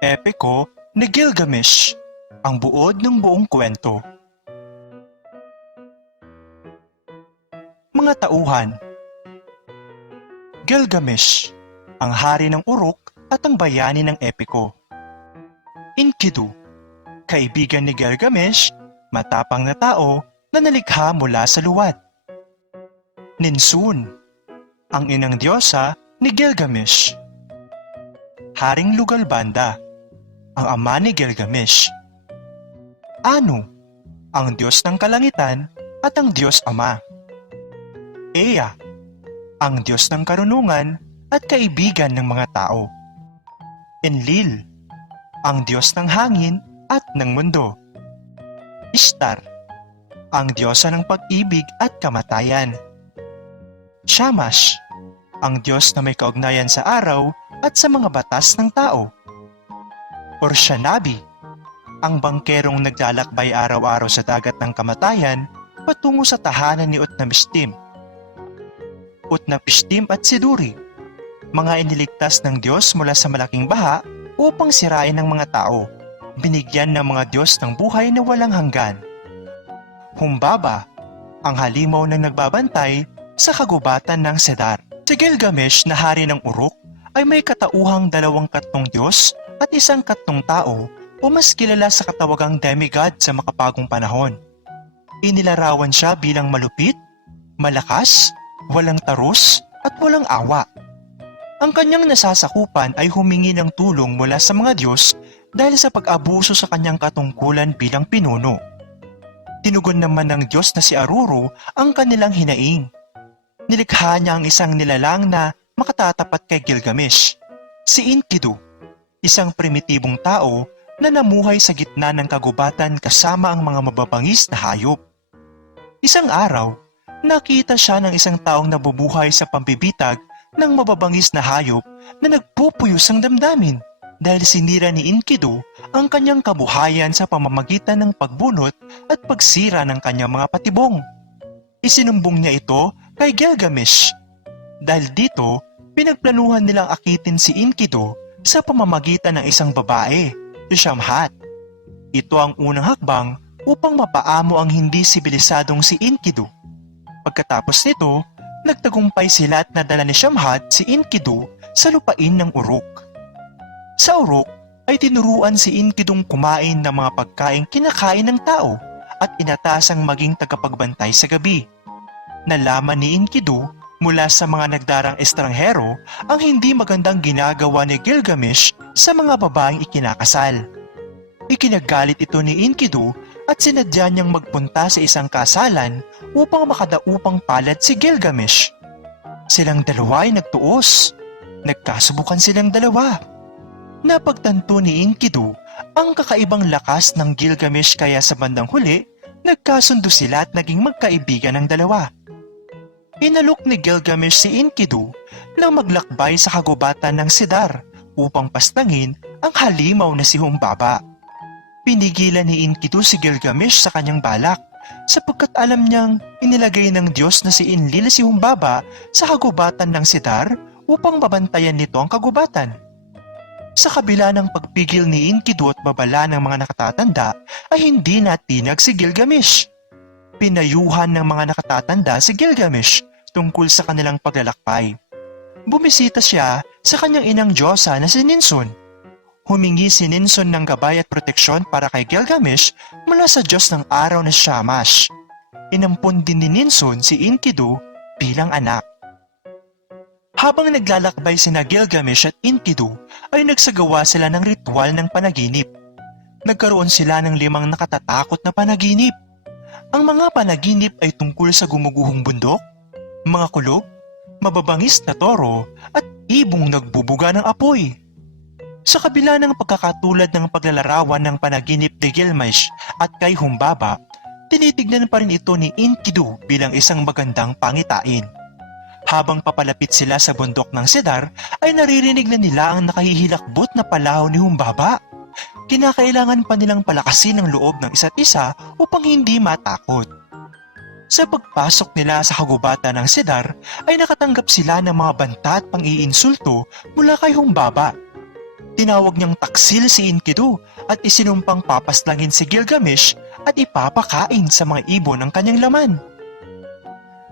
Epiko ni Gilgamesh, ang buod ng buong kwento. Mga tauhan. Gilgamesh, ang hari ng Uruk at ang bayani ng Epiko. Enkidu, kaibigan ni Gilgamesh, matapang na tao na nalikha mula sa luwad. Ninsun, ang inang diyosa ni Gilgamesh. Haring Lugalbanda, ang ama ni Gilgamesh. Anu, ang Diyos ng kalangitan at ang Diyos Ama. Ea, ang Diyos ng karunungan at kaibigan ng mga tao. Enlil, ang Diyos ng hangin at ng mundo. Ishtar, ang Diyosa ng pag-ibig at kamatayan. Shamash, ang Diyos na may kaugnayan sa araw at sa mga batas ng tao. Orshanabi, ang bangkerong naglalakbay araw-araw sa dagat ng kamatayan patungo sa tahanan ni Utnapishtim. Utnapishtim at Siduri, mga iniligtas ng Diyos mula sa malaking baha upang sirain ng mga tao, binigyan ng mga Diyos ng buhay na walang hanggan. Humbaba, ang halimaw na nagbabantay sa kagubatan ng Cedar. Si Gilgamesh na hari ng Uruk ay may katauhang 23 Diyos at 1 tao o mas kilala sa katawagang demigod sa makapagong panahon. Inilarawan siya bilang malupit, malakas, walang tarus at walang awa. Ang kanyang nasasakupan ay humingi ng tulong mula sa mga Diyos dahil sa pag-abuso sa kanyang katungkulan bilang pinuno. Tinugon naman ng Diyos na si Aruru ang kanilang hinaing. Nilikha niya ang isang nilalang na makatatapat kay Gilgamesh, si Enkidu, isang primitibong tao na namuhay sa gitna ng kagubatan kasama ang mga mababangis na hayop. Isang araw, nakita siya ng isang taong nabubuhay sa pambibitag ng mababangis na hayop na nagpupuyos ang damdamin dahil sinira ni Enkidu ang kanyang kabuhayan sa pamamagitan ng pagbunot at pagsira ng kanyang mga patibong. Isinumbong niya ito kay Gilgamesh. Dahil dito, pinagplanuhan nilang akitin si Enkidu sa pamamagitan ng isang babae, si Shamhat. Ito ang unang hakbang upang mapaamo ang hindi sibilisadong si Enkidu. Pagkatapos nito, nagtagumpay sila at nadala ni Shamhat si Enkidu sa lupain ng Uruk. Sa Uruk ay tinuruan si Enkidung kumain ng mga pagkaing kinakain ng tao at inatasang maging tagapagbantay sa gabi. Nalaman ni Enkidu mula sa mga nagdarang estranghero ang hindi magandang ginagawa ni Gilgamesh sa mga babaeng ikinakasal. Ikinagalit ito ni Enkidu at sinadya niyang magpunta sa isang kasalan upang makadaupang palad si Gilgamesh. Silang dalawa ay nagtuos. Nagkasubukan silang dalawa. Napagtanto ni Enkidu ang kakaibang lakas ng Gilgamesh kaya sa bandang huli, nagkasundo sila at naging magkaibigan ng dalawa. Inalok ni Gilgamesh si Enkidu nang maglakbay sa kagubatan ng Cedar upang pastangin ang halimaw na si Humbaba. Pinigilan ni Enkidu si Gilgamesh sa kanyang balak sapagkat alam niyang inilagay ng Diyos na si Enlil si Humbaba sa kagubatan ng Cedar upang mabantayan nito ang kagubatan. Sa kabila ng pagpigil ni Enkidu at babala ng mga nakatatanda ay hindi natinag si Gilgamesh. Pinayuhan ng mga nakatatanda si Gilgamesh tungkol sa kanilang paglalakbay. Bumisita siya sa kanyang inang diyosa na si Ninsun. Humingi si Ninsun ng gabay at proteksyon para kay Gilgamesh mula sa Diyos ng araw na Shamash. Inampon din ni Ninsun si Enkidu bilang anak. Habang naglalakbay sina Gilgamesh at Enkidu ay nagsagawa sila ng ritual ng panaginip. Nagkaroon sila ng 5 nakatatakot na panaginip. Ang mga panaginip ay tungkol sa gumuguhong bundok, mga kulog, mababangis na toro at ibong nagbubuga ng apoy. Sa kabila ng pagkakatulad ng paglalarawan ng panaginip ni Gilgamesh at kay Humbaba, tinitignan pa rin ito ni Enkidu bilang isang magandang pangitain. Habang papalapit sila sa bundok ng Cedar ay naririnig na nila ang nakahihilakbot na palaw ni Humbaba. Kinakailangan pa nilang palakasin ang loob ng isa't isa upang hindi matakot. Sa pagpasok nila sa kagubatan ng Cedar ay nakatanggap sila ng mga banta at pang-iinsulto mula kay Humbaba. Tinawag niyang taksil si Enkidu at isinumpang papaslangin si Gilgamesh at ipapakain sa mga ibon ang kanyang laman.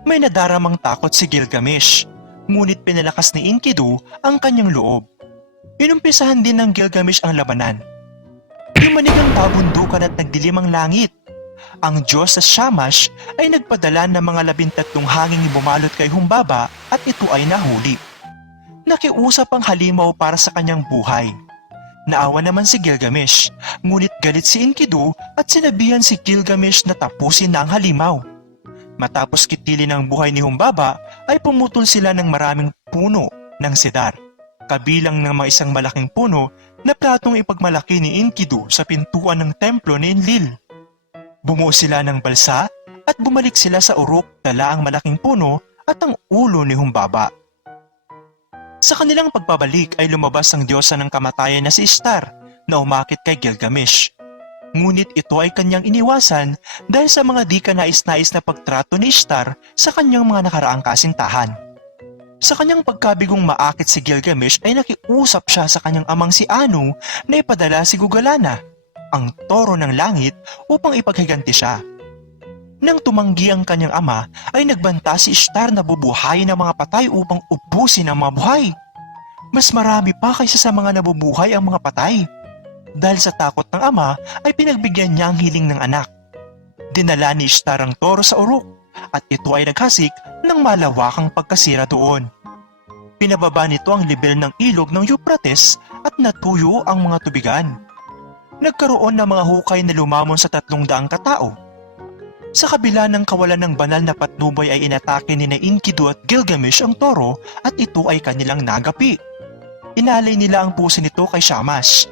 May nadaramang takot si Gilgamesh, ngunit pinalakas ni Enkidu ang kanyang loob. Inumpisahan din ng Gilgamesh ang labanan. Yumanig ang kabundukan at nagdilim ang langit. Ang Diyos sa Shamash ay nagpadala ng mga 13 hanging bumalot kay Humbaba at ito ay nahuli. Nakiusap ang halimaw para sa kanyang buhay. Naawa naman si Gilgamesh, ngunit galit si Enkidu at sinabihan si Gilgamesh na tapusin na ang halimaw. Matapos kitilin ang buhay ni Humbaba ay pumutol sila ng maraming puno ng cedar, kabilang ng mga isang malaking puno na platong ipagmalaki ni Enkidu sa pintuan ng templo ni Enlil. Bumuo sila ng balsa at bumalik sila sa Uruk dala ang malaking puno at ang ulo ni Humbaba. Sa kanilang pagbabalik ay lumabas ang diyosa ng kamatayan na si Ishtar na umakit kay Gilgamesh. Ngunit ito ay kanyang iniwasan dahil sa mga di kanais-nais na pagtrato ni Ishtar sa kanyang mga nakaraang kasintahan. Sa kanyang pagkabigong maakit si Gilgamesh ay nakiusap siya sa kanyang amang si Anu na ipadala si Gugalana, ang toro ng langit, upang ipaghiganti siya. Nang tumanggi ang kanyang ama ay nagbanta si Ishtar na bubuhayin ng mga patay upang ubusin ang mga buhay. Mas marami pa kaysa sa mga nabubuhay ang mga patay. Dahil sa takot ng ama ay pinagbigyan niya ang hiling ng anak. Dinala ni Ishtar ang toro sa Uruk at ito ay naghasik ng malawakang pagkasira doon. Pinababa nito ang level ng ilog ng Euphrates at natuyo ang mga tubigan. Nagkaroon ng mga hukay na lumamon sa 300 katao. Sa kabila ng kawalan ng banal na patnubay ay inatake ni Enkidu at Gilgamesh ang toro at ito ay kanilang nagapi. Inalay nila ang puso nito kay Shamash.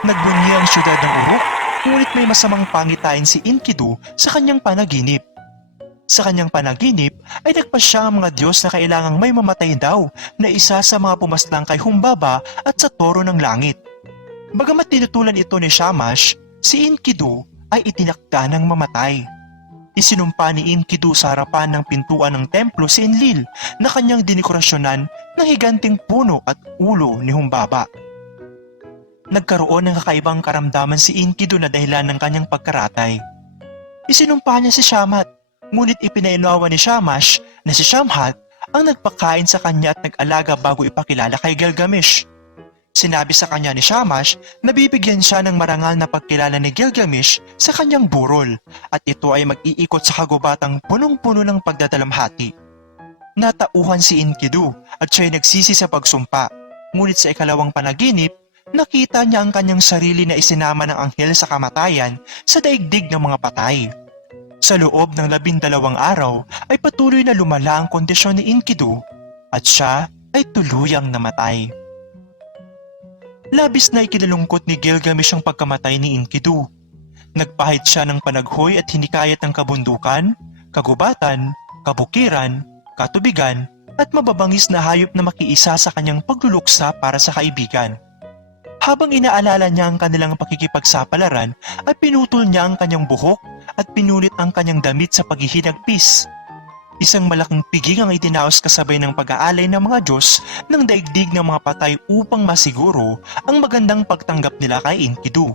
Nagbunyi ang syudad ng Uruk, ngunit may masamang pangitain si Enkidu sa kanyang panaginip. Sa kanyang panaginip ay nagpasya ang mga Diyos na kailangang may mamatay daw na isa sa mga pumaslang kay Humbaba at sa toro ng langit. Bagamat tinutulan ito ni Shamash, si Enkidu ay itinakda ng mamatay. Isinumpa ni Enkidu sa harapan ng pintuan ng templo si Enlil na kanyang dinikorasyonan ng higanting puno at ulo ni Humbaba. Nagkaroon ng kakaibang karamdaman si Enkidu na dahilan ng kanyang pagkaratay. Isinumpa niya si Shamat, ngunit ipinainuawa ni Shamash na si Shamhat ang nagpakain sa kanya at nag-alaga bago ipakilala kay Gilgamesh. Sinabi sa kanya ni Shamash na bibigyan siya ng marangal na pagkilala ni Gilgamesh sa kanyang burol at ito ay mag-iikot sa kagubatang punong-puno ng pagdadalamhati. Natauhan si Enkidu at siya'y nagsisi sa pagsumpa, ngunit sa ikalawang panaginip, nakita niya ang kanyang sarili na isinama ng anghel sa kamatayan sa daigdig ng mga patay. Sa loob ng 12 araw ay patuloy na lumala ang kondisyon ni Enkidu at siya ay tuluyang namatay. Labis na ikinalungkot ni Gilgamesh ang pagkamatay ni Enkidu. Nagpahid siya ng panaghoy at hinikayat ng kabundukan, kagubatan, kabukiran, katubigan at mababangis na hayop na makiisa sa kanyang pagluluksa para sa kaibigan. Habang inaalala niya ang kanilang pakikipagsapalaran ay pinutol niya ang kanyang buhok at pinulit ang kanyang damit sa paghihinagpis. Isang malaking piging ang itinaos kasabay ng pag-aalay ng mga Diyos ng daigdig ng mga patay upang masiguro ang magandang pagtanggap nila kay Enkidu.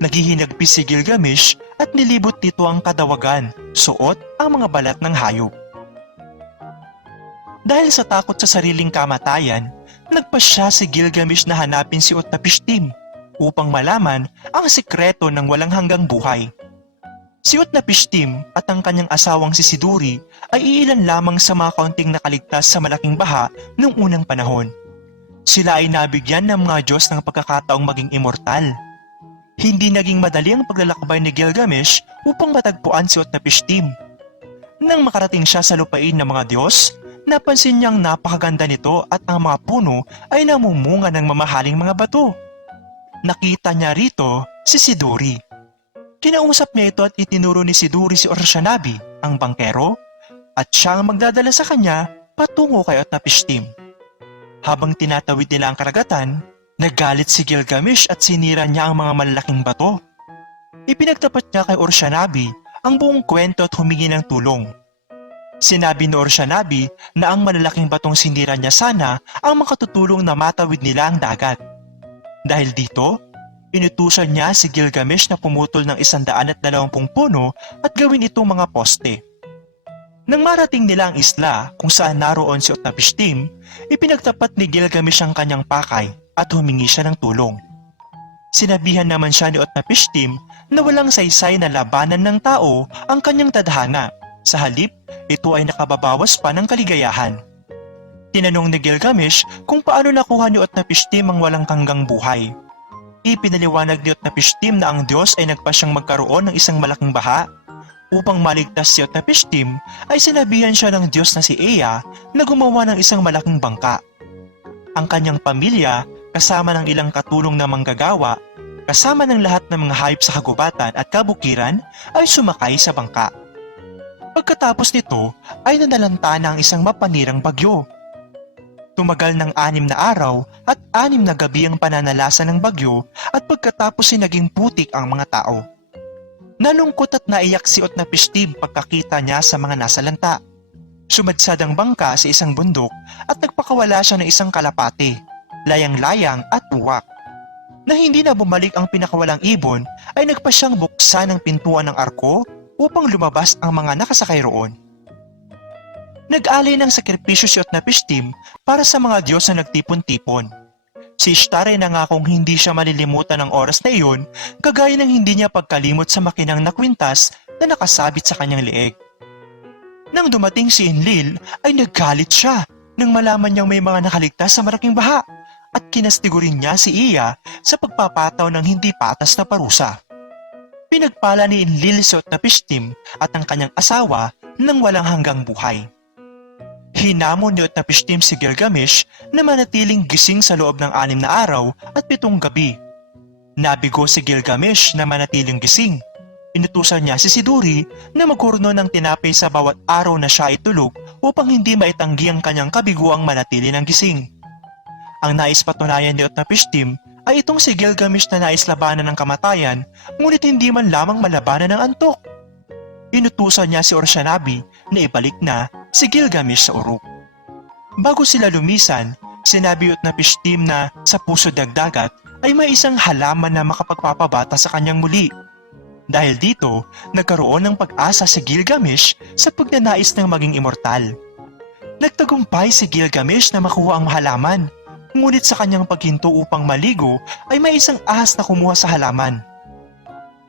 Naghihinagpis si Gilgamesh at nilibot nito ang kadawagan, suot ang mga balat ng hayop. Dahil sa takot sa sariling kamatayan, nagpasya si Gilgamesh na hanapin si Utnapishtim upang malaman ang sikreto ng walang hanggang buhay. Si Utnapishtim at ang kanyang asawang si Siduri ay iilan lamang sa mga kaunting nakaligtas sa malaking baha noong unang panahon. Sila ay nabigyan ng mga Diyos ng pagkakataong maging immortal. Hindi naging madali ang paglalakbay ni Gilgamesh upang matagpuan si Utnapishtim. Nang makarating siya sa lupain ng mga Diyos, napansin niyang napakaganda nito at ang mga puno ay namumunga ng mamahaling mga bato. Nakita niya rito si Siduri. Kinausap niya ito at itinuro ni Siduri si Urshanabi, ang bangkero, at siya ang magdadala sa kanya patungo kay Utnapishtim. Habang tinatawid nila ang karagatan, nagalit si Gilgamesh at sinira niya ang mga malalaking bato. Ipinagtapat niya kay Urshanabi ang buong kwento at humingi ng tulong. Sinabi ni Urshanabi na ang malalaking batong sinira niya sana ang makatutulong na matawid nila ang dagat. Dahil dito, inutusan niya si Gilgamesh na pumutol ng 120 puno at gawin itong mga poste. Nang marating nila ang isla kung saan naroon si Utnapishtim, ipinagtapat ni Gilgamesh ang kanyang pakay at humingi siya ng tulong. Sinabihan naman siya ni Utnapishtim na walang saysay na labanan ng tao ang kanyang tadhana. Sa halip, ito ay nakababawas pa ng kaligayahan. Tinanong ni Gilgamesh kung paano nakuha ni Utnapishtim ang walang hanggang buhay. Ipinaliwanag ni Utnapishtim na ang Diyos ay nagpasyang magkaroon ng isang malaking baha. Upang maligtas si Utnapishtim ay sinabihan siya ng Diyos na si Ea na gumawa ng isang malaking bangka. Ang kanyang pamilya, kasama ng ilang katulong na manggagawa, kasama ng lahat ng mga hayop sa kagubatan at kabukiran ay sumakay sa bangka. Pagkatapos nito ay nanalanta na ang isang mapanirang bagyo. Tumagal ng 6 na araw at 6 na gabi ang pananalasa ng bagyo at pagkatapos ay naging putik ang mga tao. Nalungkot at naiyak si Utnapishtim pagkakita niya sa mga nasalanta. Sumadsad ang bangka sa isang bundok at nagpakawala siya ng isang kalapate, layang-layang at uwak. Na hindi na bumalik ang pinakawalang ibon ay nagpa siyang buksan ang pintuan ng arko upang lumabas ang mga nakasakay roon. Nag-alay ng sakripisyo si Utnapishtim para sa mga Diyos na nagtipon-tipon. Si Ishtar ay nangakong hindi siya malilimutan ng oras na iyon, kagaya ng hindi niya pagkalimot sa makinang na kwintas na nakasabit sa kanyang leeg. Nang dumating si Enlil ay naggalit siya nang malaman niyang may mga nakaligtas sa malaking baha at kinastigo rin niya si Ea sa pagpapataw ng hindi patas na parusa. Pinagpala ni Enlil si Utnapishtim at ang kanyang asawa ng walang hanggang buhay. Hinamon ni Utnapishtim si Gilgamesh na manatiling gising sa loob ng 6 na araw at 7 gabi. Nabigo si Gilgamesh na manatiling gising. Inutusan niya si Siduri na maghurno ng tinapay sa bawat araw na siya itulog upang hindi maitanggi ang kanyang kabiguang manatili ng gising. Ang nais patunayan ni Utnapishtim ay itong si Gilgamesh na nais labanan ng kamatayan ngunit hindi man lamang malabanan ng antok. Inutusan niya si Urshanabi na ibalik na si Gilgamesh sa Uruk. Bago sila lumisan, sinabi Utnapishtim na sa puso dagdagat ay may isang halaman na makapagpapabata sa kanyang muli. Dahil dito, nagkaroon ng pag-asa si Gilgamesh sa pagnanais ng maging immortal. Nagtagumpay si Gilgamesh na makuha ang halaman, ngunit sa kanyang paghinto upang maligo ay may isang ahas na kumuha sa halaman.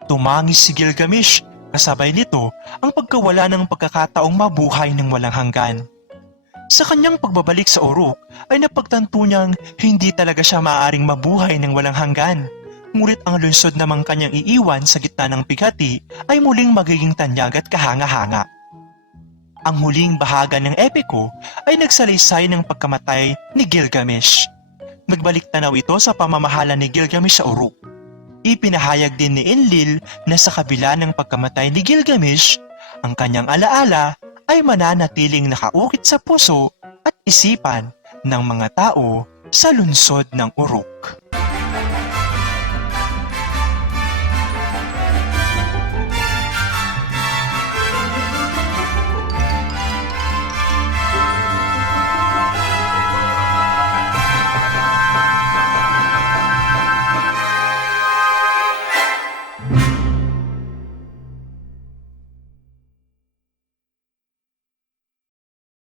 Tumangis si Gilgamesh. Kasabay nito ang pagkawala ng pagkakataong mabuhay ng walang hanggan. Sa kanyang pagbabalik sa Uruk ay napagtanto niyang hindi talaga siya maaaring mabuhay ng walang hanggan. Ngunit ang lungsod namang kanyang iiwan sa gitna ng pighati ay muling magiging tanyag at kahanga-hanga. Ang huling bahagi ng epiko ay nagsalaysay ng pagkamatay ni Gilgamesh. Nagbalik tanaw ito sa pamamahala ni Gilgamesh sa Uruk. Ipinahayag din ni Enlil na sa kabila ng pagkamatay ni Gilgamesh, ang kanyang alaala ay mananatiling nakaukit sa puso at isipan ng mga tao sa lungsod ng Uruk.